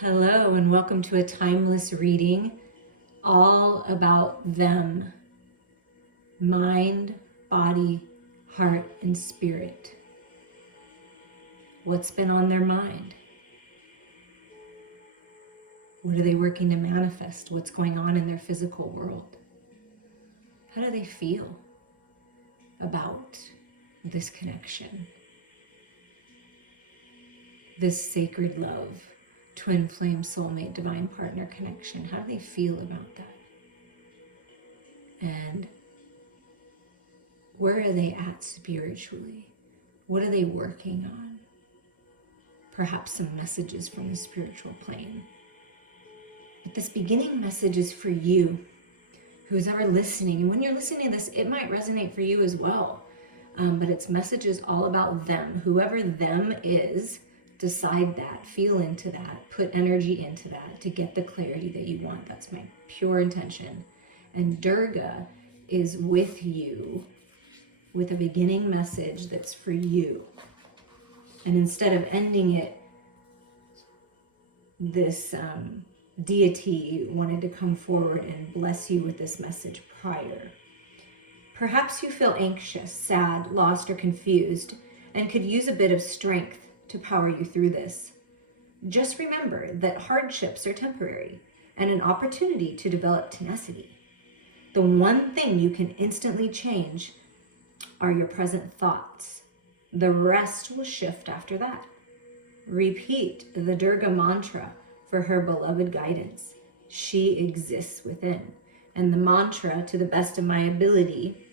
Hello, and welcome to a timeless reading all about them: mind, body, heart, and spirit. What's been on their mind? What are they working to manifest? What's going on in their physical world? How do they feel about this connection, this sacred love, twin flame, soulmate, divine partner connection? How do they feel about that? And where are they at spiritually? What are they working on? Perhaps some messages from the spiritual plane. But this beginning message is for you, who's ever listening. And when you're listening to this, it might resonate for you as well. But it's messages all about them. Whoever them is, decide that, feel into that, put energy into that to get the clarity that you want. That's my pure intention. And Durga is with you with a beginning message that's for you. And instead of ending it, this deity wanted to come forward and bless you with this message prior. Perhaps you feel anxious, sad, lost, or confused, and could use a bit of strength to power you through this. Just remember that hardships are temporary and an opportunity to develop tenacity. The one thing you can instantly change are your present thoughts. The rest will shift after that. Repeat the Durga mantra for her beloved guidance. She exists within. And the mantra, to the best of my ability,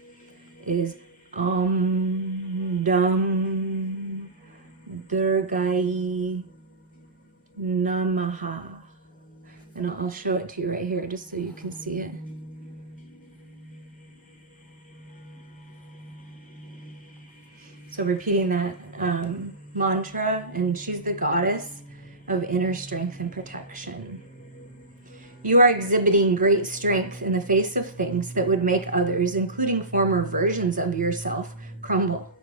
is Om Dum Durgai Namaha. And I'll show it to you right here just so you can see it. So repeating that mantra, and she's the goddess of inner strength and protection. You are exhibiting great strength in the face of things that would make others, including former versions of yourself, crumble.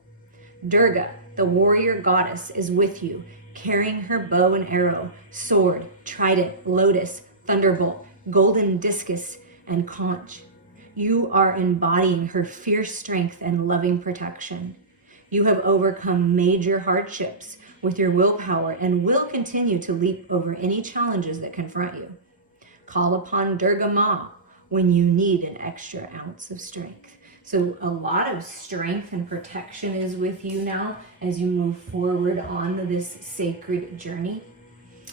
Durga, the warrior goddess, is with you, carrying her bow and arrow, sword, trident, lotus, thunderbolt, golden discus, and conch. You are embodying her fierce strength and loving protection. You have overcome major hardships with your willpower and will continue to leap over any challenges that confront you. Call upon Durga Ma when you need an extra ounce of strength. So a lot of strength and protection is with you now as you move forward on this sacred journey.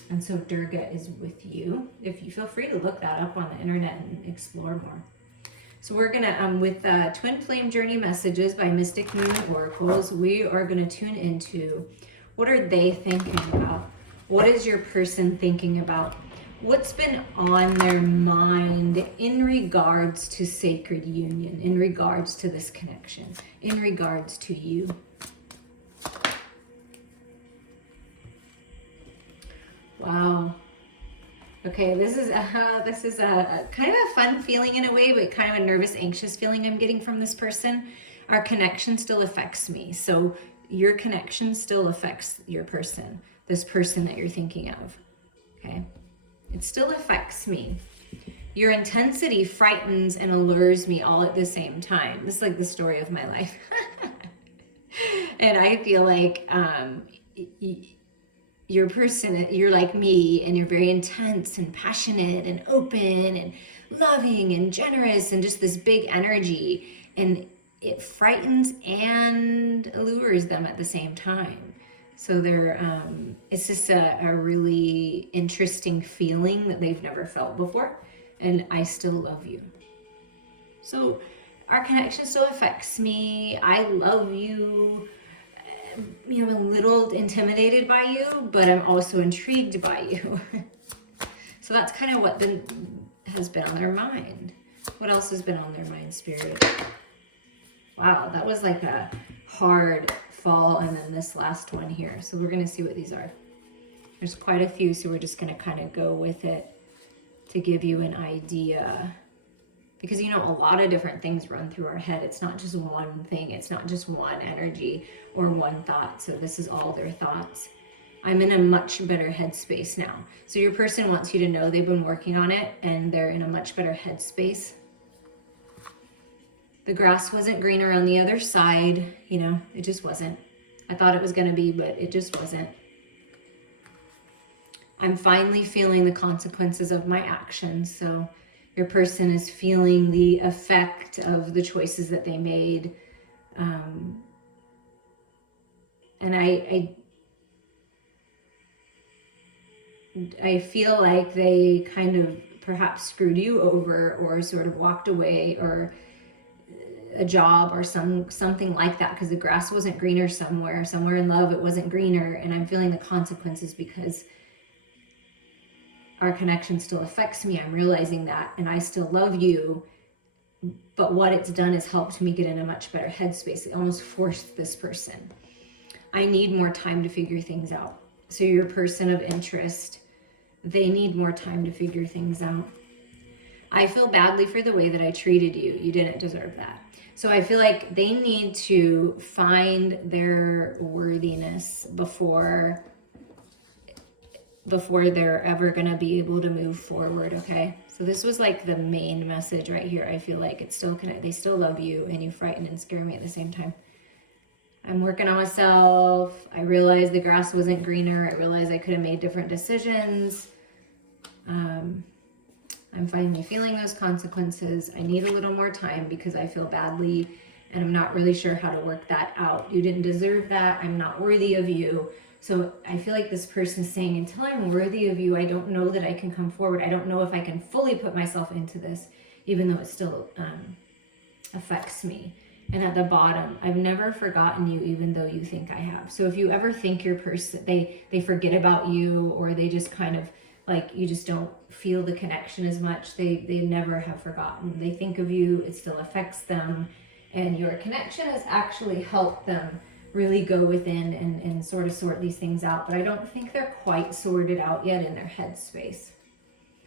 And so Durga is with you. If you feel free to look that up on the internet and explore more. So we're gonna, with Twin Flame Journey Messages by Mystic Moon Oracles, we are gonna tune into what are they thinking about? What is your person thinking about? What's been on their mind in regards to sacred union, in regards to this connection, in regards to you? Wow. Okay, this is a kind of a fun feeling in a way, but kind of a nervous, anxious feeling I'm getting from this person. Our connection still affects me. So your connection still affects your person, this person that you're thinking of, okay? It still affects me. Your intensity frightens and allures me all at the same time. This is like the story of my life. And I feel like your person, you're like me, and you're very intense and passionate and open and loving and generous and just this big energy. And it frightens and allures them at the same time. So they're, it's just a really interesting feeling that they've never felt before. And I still love you. So our connection still affects me. I love you. You know, I'm a little intimidated by you, but I'm also intrigued by you. So that's kind of what has been on their mind. What else has been on their mind, Spirit? Wow, that was like a hard fall, and then this last one here. So we're going to see what these are. There's quite a few, so we're just going to kind of go with it to give you an idea. Because, you know, a lot of different things run through our head. It's not just one thing. It's not just one energy or one thought. So this is all their thoughts. I'm in a much better headspace now. So your person wants you to know they've been working on it and they're in a much better headspace. The grass wasn't greener on the other side, you know, it just wasn't. I thought it was going to be, but it just wasn't. I'm finally feeling the consequences of my actions. So your person is feeling the effect of the choices that they made. And I feel like they kind of perhaps screwed you over or sort of walked away, or a job or something like that, because the grass wasn't greener somewhere in love it wasn't greener, and I'm feeling the consequences because our connection still affects me. I'm realizing that, and I still love you, but what it's done is helped me get in a much better headspace. It almost forced this person. I need more time to figure things out. So your person of interest, they need more time to figure things out. I feel badly for the way that I treated you. You didn't deserve that. So I feel like they need to find their worthiness before they're ever going to be able to move forward, okay? So this was like the main message right here. I feel like it's still they still love you, and you frighten and scare me at the same time. I'm working on myself. I realized the grass wasn't greener. I realized I could have made different decisions. I'm finally feeling those consequences. I need a little more time because I feel badly and I'm not really sure how to work that out. You didn't deserve that. I'm not worthy of you. So I feel like this person is saying, until I'm worthy of you, I don't know that I can come forward. I don't know if I can fully put myself into this, even though it still affects me. And at the bottom, I've never forgotten you, even though you think I have. So if you ever think your person, they forget about you, or they just kind of like, you just don't feel the connection as much, they never have forgotten. They think of you, it still affects them. And your connection has actually helped them really go within and sort of sort these things out. But I don't think they're quite sorted out yet in their headspace.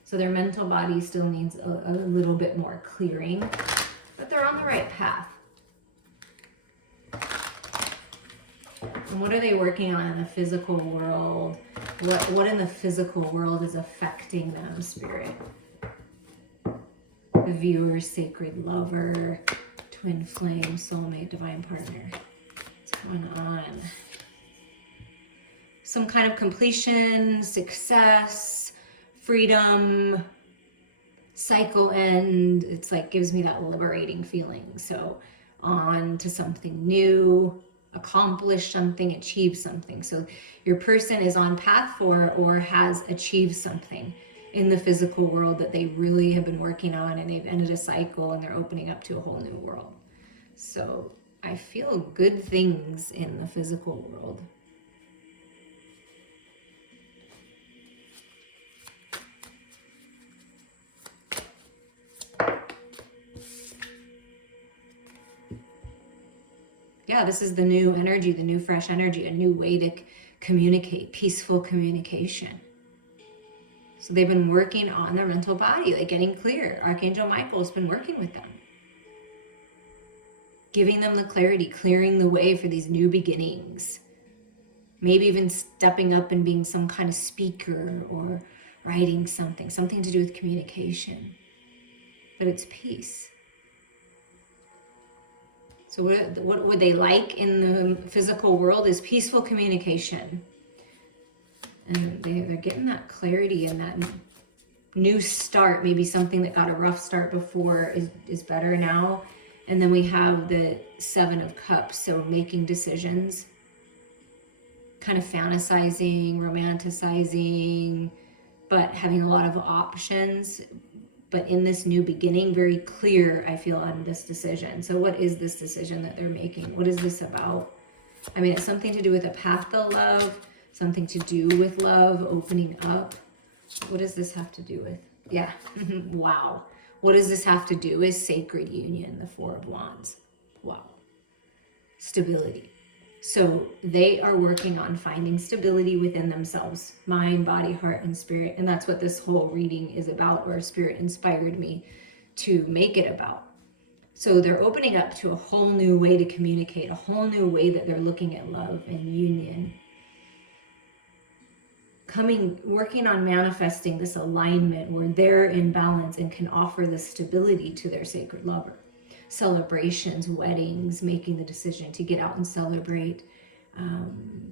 So their mental body still needs a little bit more clearing, but they're on the right path. And what are they working on in the physical world? What in the physical world is affecting them, Spirit? The viewer, sacred lover, twin flame, soulmate, divine partner. What's going on? Some kind of completion, success, freedom, cycle end. It's like gives me that liberating feeling. So on to something new, accomplish something, achieve something. So your person is on path for or has achieved something in the physical world that they really have been working on, and they've ended a cycle and they're opening up to a whole new world. So I feel good things in the physical world. Yeah, this is the new energy, the new fresh energy, a new way to communicate, peaceful communication. So they've been working on their mental body, like getting clear. Archangel Michael has been working with them, giving them the clarity, clearing the way for these new beginnings. Maybe even stepping up and being some kind of speaker or writing something to do with communication. But it's peace. So what would they like in the physical world is peaceful communication. And they're getting that clarity and that new start. Maybe something that got a rough start before is better now. And then we have the 7 of Cups, so making decisions, kind of fantasizing, romanticizing, but having a lot of options. But in this new beginning, very clear, I feel, on this decision. So what is this decision that they're making? What is this about? I mean, it's something to do with a path they'll love, something to do with love, opening up. What does this have to do with? Yeah, wow. What does this have to do with sacred union, the 4 of Wands? Wow. Stability. So they are working on finding stability within themselves, mind, body, heart, and spirit. And that's what this whole reading is about, or Spirit inspired me to make it about. So they're opening up to a whole new way to communicate, a whole new way that they're looking at love and union. working on manifesting this alignment where they're in balance and can offer the stability to their sacred lover. Celebrations, weddings, making the decision to get out and celebrate,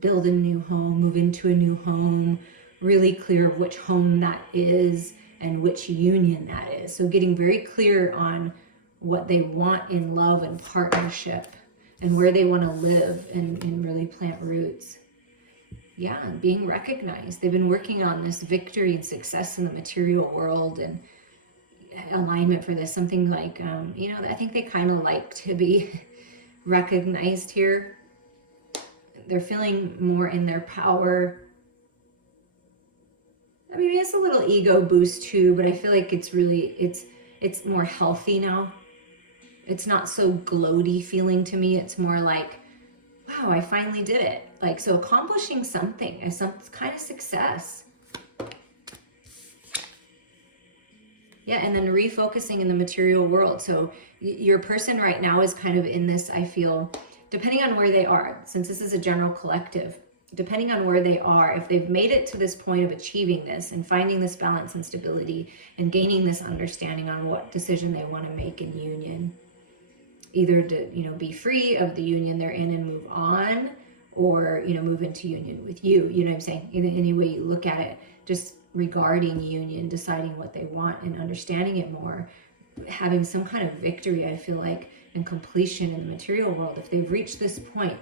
build a new home, move into a new home, really clear of which home that is and which union that is. So getting very clear on what they want in love and partnership and where they want to live and really plant roots. Yeah, and being recognized. They've been working on this victory and success in the material world and alignment for this. Something like, I think they kind of like to be recognized here. They're feeling more in their power. I mean, it's a little ego boost too, but I feel like it's more healthy now. It's not so gloaty feeling to me. It's more like, wow, I finally did it. Like, so accomplishing something as some kind of success. Yeah, and then refocusing in the material world. So your person right now is kind of in this, I feel, depending on where they are, since this is a general collective, depending on where they are, if they've made it to this point of achieving this and finding this balance and stability and gaining this understanding on what decision they want to make in union, either to, be free of the union they're in and move on, or, move into union with you, you know what I'm saying? Any way you look at it, just regarding union, deciding what they want and understanding it more, having some kind of victory, I feel like, and completion in the material world. If they've reached this point,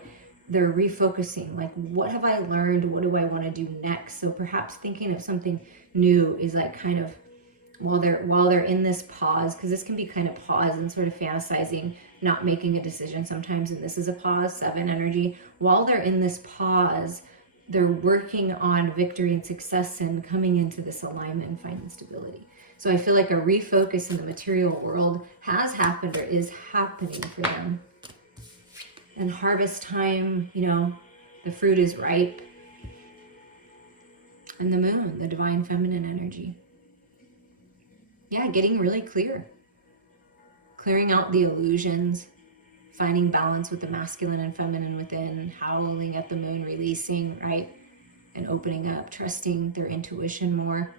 they're refocusing, like, what have I learned? What do I want to do next? So perhaps thinking of something new is like kind of, while they're in this pause, because this can be kind of pause and sort of fantasizing, not making a decision sometimes, and this is a pause, 7 energy. While they're in this pause, they're working on victory and success and coming into this alignment and finding stability. So I feel like a refocus in the material world has happened or is happening for them. And harvest time, the fruit is ripe. And the moon, the divine feminine energy. Yeah, getting really clear. Clearing out the illusions, finding balance with the masculine and feminine within, howling at the moon, releasing, right? And opening up, trusting their intuition more,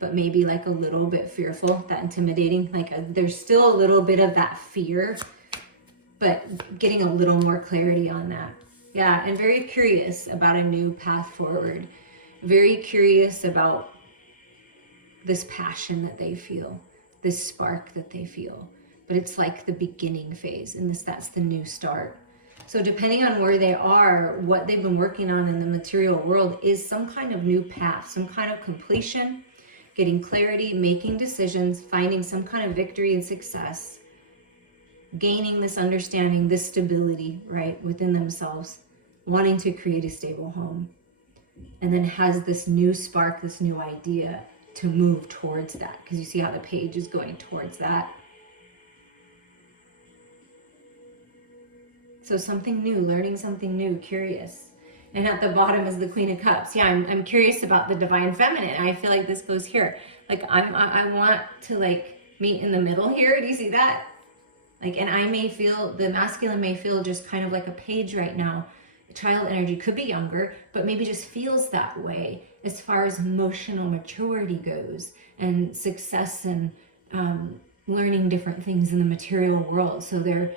but maybe like a little bit fearful, that intimidating, there's still a little bit of that fear, but getting a little more clarity on that. Yeah, and very curious about a new path forward. Very curious about this passion that they feel, this spark that they feel. But it's like the beginning phase, and that's the new start. So depending on where they are, what they've been working on in the material world is some kind of new path, some kind of completion, getting clarity, making decisions, finding some kind of victory and success, gaining this understanding, this stability, right, within themselves, wanting to create a stable home, and then has this new spark, this new idea to move towards that, because you see how the page is going towards that. So something new, learning something new, curious. And at the bottom is the Queen of Cups. Yeah, I'm curious about the divine feminine. I feel like this goes here. Like I want to meet in the middle here. Do you see that? And I may feel, the masculine may feel just kind of like a page right now. Child energy could be younger, but maybe just feels that way as far as emotional maturity goes and success and learning different things in the material world. So they're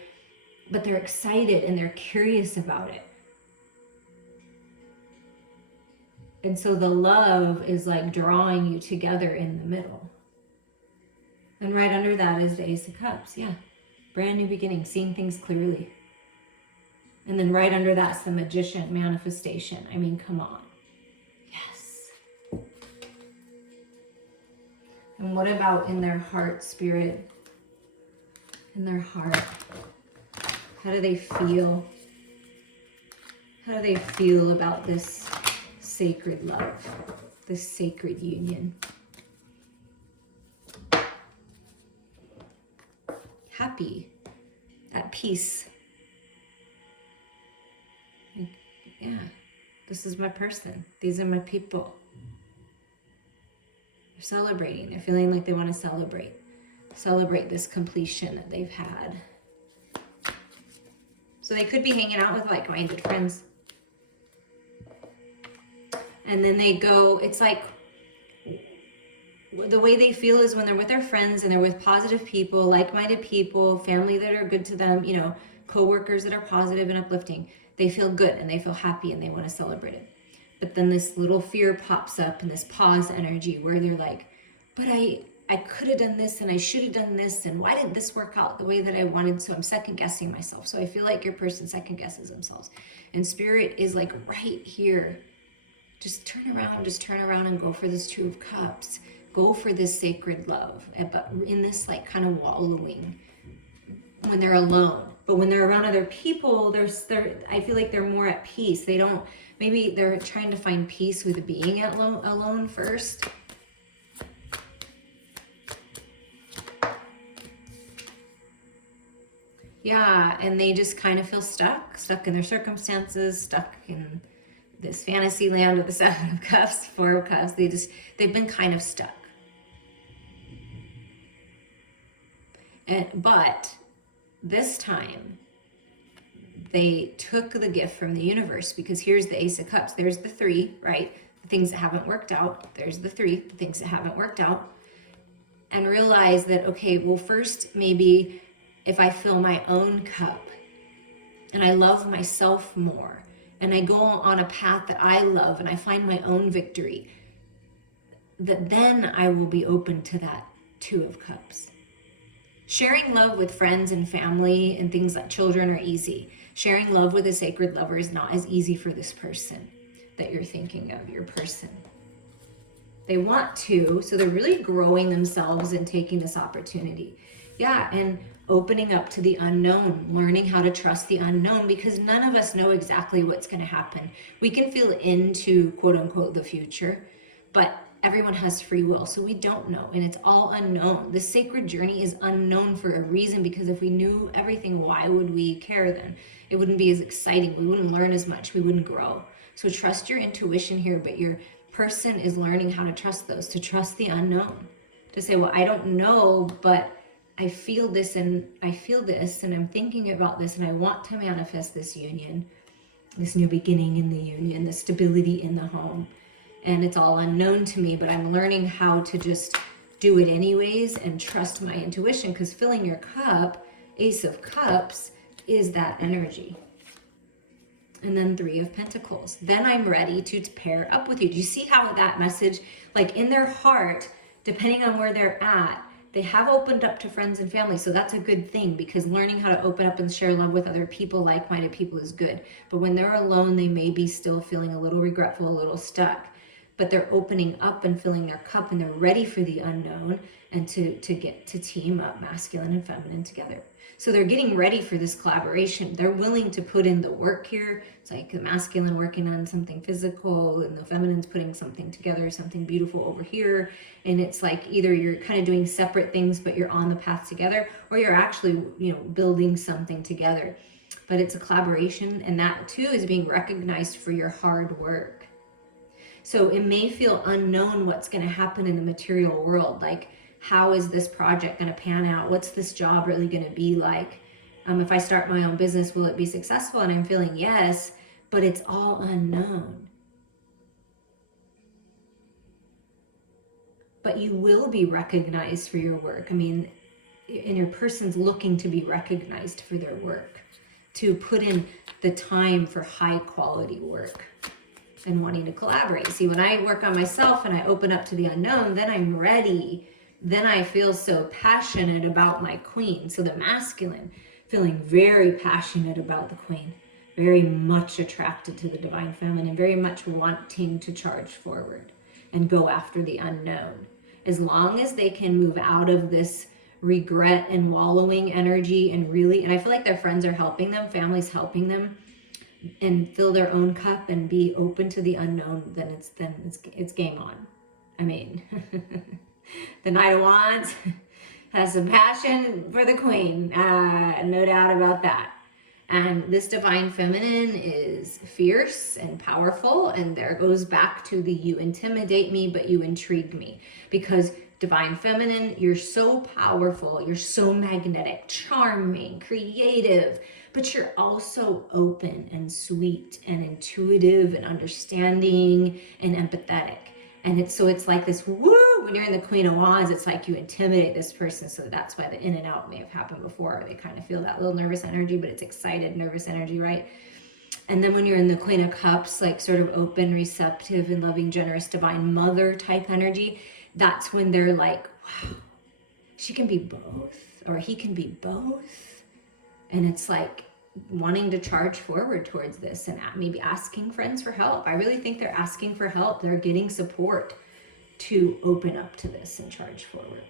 excited and they're curious about it. And so the love is drawing you together in the middle. And right under that is the Ace of Cups. Yeah. Brand new beginning, seeing things clearly. And then right under that's the Magician, manifestation. I mean, come on. Yes. And what about in their heart, spirit? In their heart. How do they feel? How do they feel about this sacred love, this sacred union? Happy, at peace. Yeah, this is my person. These are my people. They're celebrating. They're feeling like they want to celebrate this completion that they've had. So they could be hanging out with like-minded friends. And then they go, it's like, the way they feel is when they're with their friends and they're with positive people, like-minded people, family that are good to them, you know, coworkers that are positive and uplifting. They feel good and they feel happy and they want to celebrate it. But then this little fear pops up and this pause energy where they're like, but I could have done this and I should have done this, and why didn't this work out the way that I wanted? So I'm second guessing myself. So I feel like your person second guesses themselves. And spirit is like right here. Just turn around and go for this Two of Cups. Go for this sacred love. But in this like kind of wallowing when they're alone. But when they're around other people, I feel like they're more at peace. Maybe they're trying to find peace with being alone first. Yeah, and they just kind of feel stuck in their circumstances, stuck in this fantasy land of the Seven of Cups, Four of Cups. They've been kind of stuck. But this time, they took the gift from the universe, because here's the Ace of Cups. There's the three, right? The things that haven't worked out. There's the three, the things that haven't worked out. And realize that, okay, well, first, maybe if I fill my own cup and I love myself more and I go on a path that I love and I find my own victory, that then I will be open to that Two of Cups. Sharing love with friends and family and things like children are easy. Sharing love with a sacred lover is not as easy for this person that you're thinking of, your person. They want to, so they're really growing themselves and taking this opportunity. Yeah, and opening up to the unknown, learning how to trust the unknown, because none of us know exactly what's going to happen. We can feel into, quote unquote, the future, but everyone has free will, so we don't know, and it's all unknown. The sacred journey is unknown for a reason, because if we knew everything, why would we care then? It wouldn't be as exciting. We wouldn't learn as much. We wouldn't grow. So trust your intuition here, but your person is learning how to trust those, to trust the unknown, to say, well, I don't know, but I feel this and I feel this and I'm thinking about this and I want to manifest this union, this new beginning in the union, the stability in the home. And it's all unknown to me, but I'm learning how to just do it anyways and trust my intuition, because filling your cup, Ace of Cups, is that energy. And then Three of Pentacles. Then I'm ready to pair up with you. Do you see how that message, like in their heart, depending on where they're at, they have opened up to friends and family. So that's a good thing, because learning how to open up and share love with other people, like-minded people, is good. But when they're alone, they may be still feeling a little regretful, a little stuck. But they're opening up and filling their cup, and they're ready for the unknown and to get to team up masculine and feminine together. So they're getting ready for this collaboration. They're willing to put in the work here. It's like the masculine working on something physical and the feminine's putting something together, something beautiful over here. And it's like either you're kind of doing separate things, but you're on the path together, or you're actually, building something together. But it's a collaboration, and that too is being recognized for your hard work. So it may feel unknown what's going to happen in the material world. Like, how is this project going to pan out? What's this job really going to be like? If I start my own business, will it be successful? And I'm feeling yes, but it's all unknown. But you will be recognized for your work. And your person's looking to be recognized for their work, to put in the time for high quality work and wanting to collaborate. See, when I work on myself and I open up to the unknown, then I'm ready. Then I feel so passionate about my queen. So the masculine, feeling very passionate about the queen, very much attracted to the divine feminine, very much wanting to charge forward and go after the unknown. As long as they can move out of this regret and wallowing energy and I feel like their friends are helping them, family's helping them, and fill their own cup and be open to the unknown, then it's game on. The Knight of Wands has some passion for the queen, no doubt about that. And this divine feminine is fierce and powerful. And there goes back to the you intimidate me, but you intrigue me. Because divine feminine, you're so powerful, you're so magnetic, charming, creative, but you're also open and sweet and intuitive and understanding and empathetic. And it's like this, woo, when you're in the Queen of Wands, it's like you intimidate this person. So that's why the in and out may have happened before. They kind of feel that little nervous energy, but it's excited, nervous energy, right? And then when you're in the Queen of Cups, like sort of open, receptive, and loving, generous, divine mother type energy, that's when they're like, wow, she can be both, or he can be both. And it's like wanting to charge forward towards this and maybe asking friends for help. I really think they're asking for help. They're getting support to open up to this and charge forward.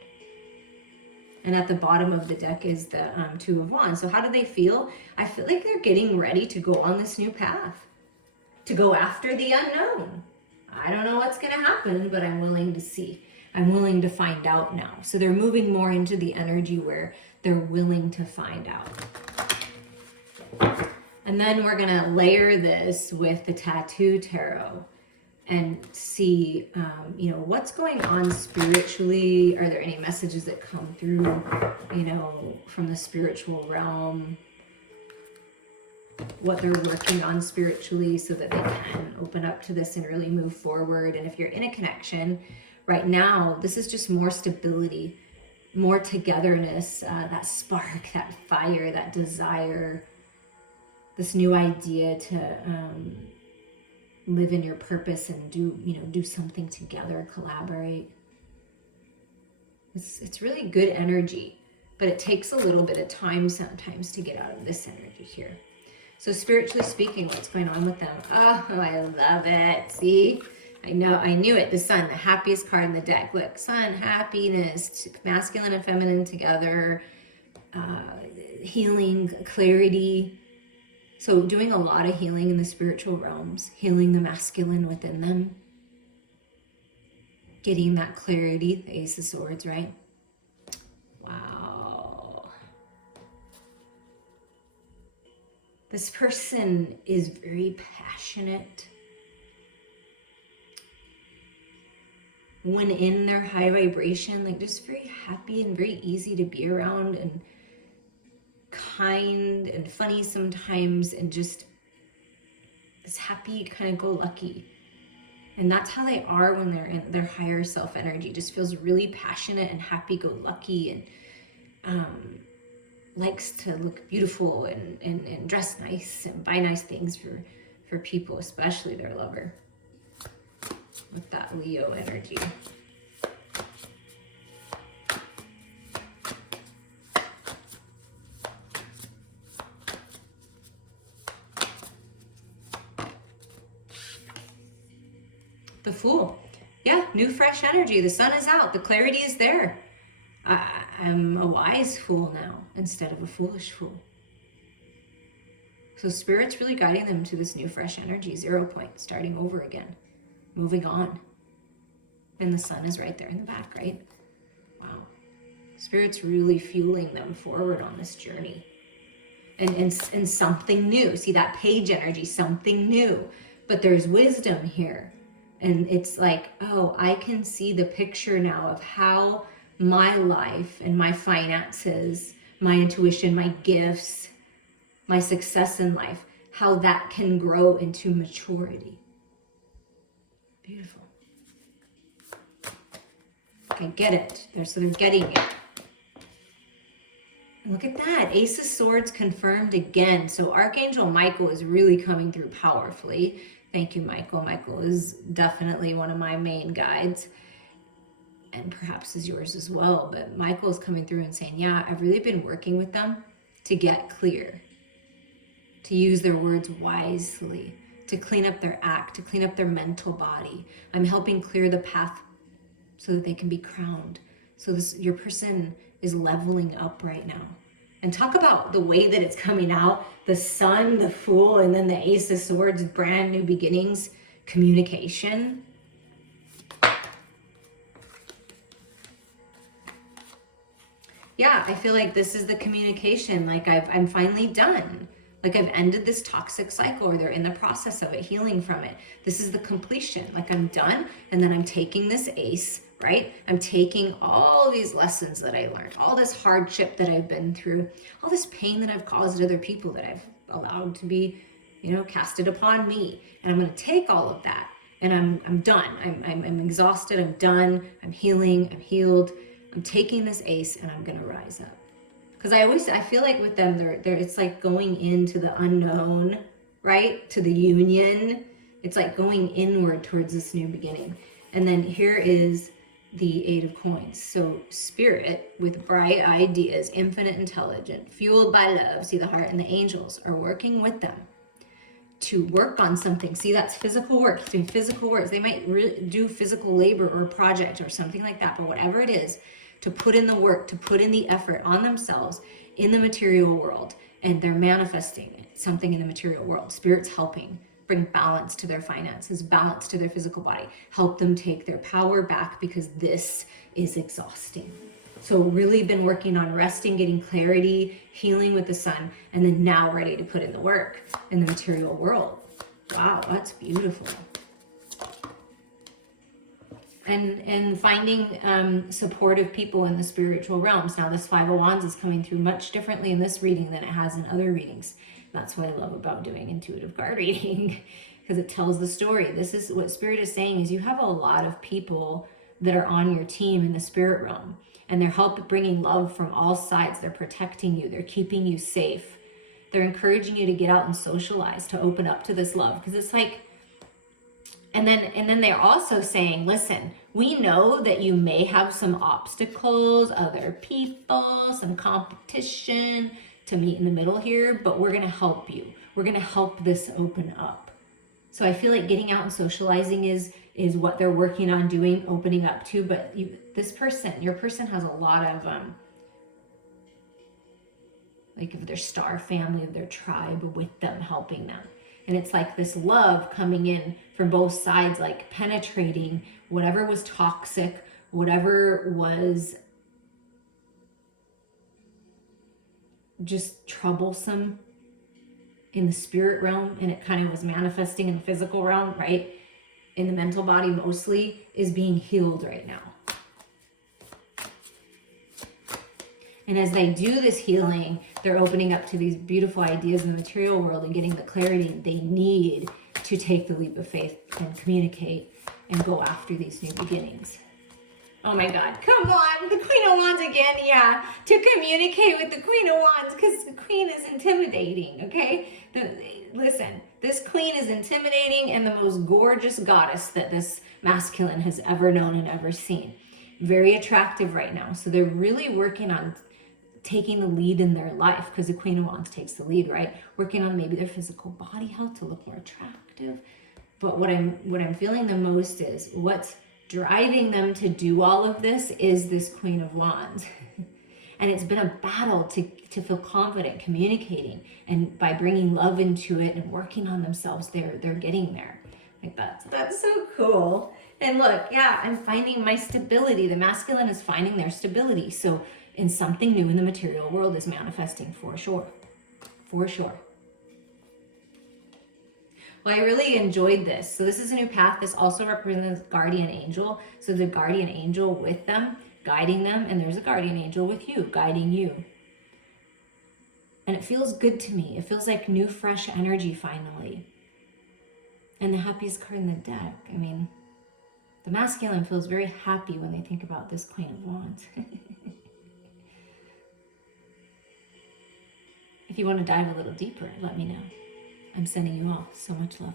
And at the bottom of the deck is the Two of Wands. So how do they feel? I feel like they're getting ready to go on this new path, to go after the unknown. I don't know what's going to happen, but I'm willing to see. I'm willing to find out now. So they're moving more into the energy where they're willing to find out. And then we're going to layer this with the Tattoo Tarot and see, what's going on spiritually. Are there any messages that come through, from the spiritual realm? What they're working on spiritually so that they can open up to this and really move forward. And if you're in a connection right now, this is just more stability, more togetherness, that spark, that fire, that desire, this new idea to live in your purpose and do something together, collaborate. It's really good energy, but it takes a little bit of time sometimes to get out of this energy here. So spiritually speaking, what's going on with them? Oh, I love it. See? I knew it. The Sun, the happiest card in the deck. Look, Sun, happiness, masculine and feminine together, healing, clarity. So doing a lot of healing in the spiritual realms, healing the masculine within them, getting that clarity, the Ace of Swords, right? Wow. This person is very passionate. When in their high vibration, like just very happy and very easy to be around and kind and funny sometimes, and just this happy, kind of go lucky. And that's how they are when they're in their higher self energy. Just feels really passionate and happy go lucky, and likes to look beautiful and dress nice and buy nice things for people, especially their lover, with that Leo energy. The Fool. Yeah, new fresh energy. The sun is out. The clarity is there. I'm a wise fool now instead of a foolish fool. So Spirit's really guiding them to this new fresh energy, 0 point, starting over again, moving on. And the sun is right there in the back, right? Wow. Spirit's really fueling them forward on this journey. And something new. See that page energy, something new. But there's wisdom here. And it's like, oh, I can see the picture now of how my life and my finances, my intuition, my gifts, my success in life, how that can grow into maturity. Beautiful. I get it. So they're getting it. Look at that. Ace of Swords confirmed again. So Archangel Michael is really coming through powerfully. Thank you, Michael. Michael is definitely one of my main guides, and perhaps is yours as well. But Michael is coming through and saying, yeah, I've really been working with them to get clear, to use their words wisely, to clean up their act, to clean up their mental body. I'm helping clear the path so that they can be crowned. So your person is leveling up right now. And talk about the way that it's coming out. The Sun, the Fool, and then the Ace of Swords, brand new beginnings, communication. Yeah, I feel like this is the communication. Like I'm finally done Like I've ended this toxic cycle, or they're in the process of it, healing from it. This is the completion. Like I'm done, and then I'm taking this ace, right? I'm taking all these lessons that I learned, all this hardship that I've been through, all this pain that I've caused other people, that I've allowed to be, casted upon me. And I'm going to take all of that, and I'm done. I'm exhausted. I'm done. I'm healing. I'm healed. I'm taking this ace, and I'm going to rise up. Because I feel like with them, it's like going into the unknown, right? To the union. It's like going inward towards this new beginning. And then here is the Eight of Coins. So spirit with bright ideas, infinite intelligence, fueled by love. See, the heart and the angels are working with them to work on something. See, that's physical work. He's doing physical work. They might do physical labor or project or something like that. But whatever it is, to put in the work, to put in the effort on themselves in the material world, and they're manifesting something in the material world. Spirit's helping bring balance to their finances, balance to their physical body, help them take their power back, because this is exhausting. So really been working on resting, getting clarity, healing with the sun, and then now ready to put in the work in the material world. Wow, that's beautiful. And finding supportive people in the spiritual realms. Now this Five of Wands is coming through much differently in this reading than it has in other readings. That's what I love about doing intuitive card reading, because it tells the story. This is what Spirit is saying, is you have a lot of people that are on your team in the spirit realm, and they're bringing love from all sides. They're protecting you. They're keeping you safe. They're encouraging you to get out and socialize, to open up to this love, because it's like, and then they're also saying, listen, we know that you may have some obstacles, other people, some competition to meet in the middle here, but we're going to help you. We're going to help this open up. So I feel like getting out and socializing is what they're working on doing, opening up to. But your person has a lot of, like of their star family, of their tribe with them, helping them. And it's like this love coming in from both sides, like penetrating whatever was toxic, whatever was just troublesome in the spirit realm, and it kind of was manifesting in the physical realm, right? In the mental body mostly, is being healed right now. And as they do this healing, they're opening up to these beautiful ideas in the material world and getting the clarity they need to take the leap of faith and communicate and go after these new beginnings. Oh my God, come on, the Queen of Wands again, yeah, to communicate with the Queen of Wands, because the Queen is intimidating, okay? Listen, this Queen is intimidating and the most gorgeous goddess that this masculine has ever known and ever seen. Very attractive right now, so they're really working on taking the lead in their life, because the Queen of Wands takes the lead, right? Working on maybe their physical body health to look more attractive. But what I'm feeling the most is what's driving them to do all of this is this Queen of Wands. And it's been a battle to feel confident communicating, and by bringing love into it and working on themselves, they're getting there. Like that's so cool. And look, yeah, I'm finding my stability. The masculine is finding their stability. So in something new in the material world is manifesting for sure. For sure. Well, I really enjoyed this. So this is a new path. This also represents guardian angel. So the guardian angel with them, guiding them, and there's a guardian angel with you, guiding you. And it feels good to me. It feels like new, fresh energy finally. And the happiest card in the deck. I mean, the masculine feels very happy when they think about this Queen of Wands. If you want to dive a little deeper, let me know. I'm sending you all so much love.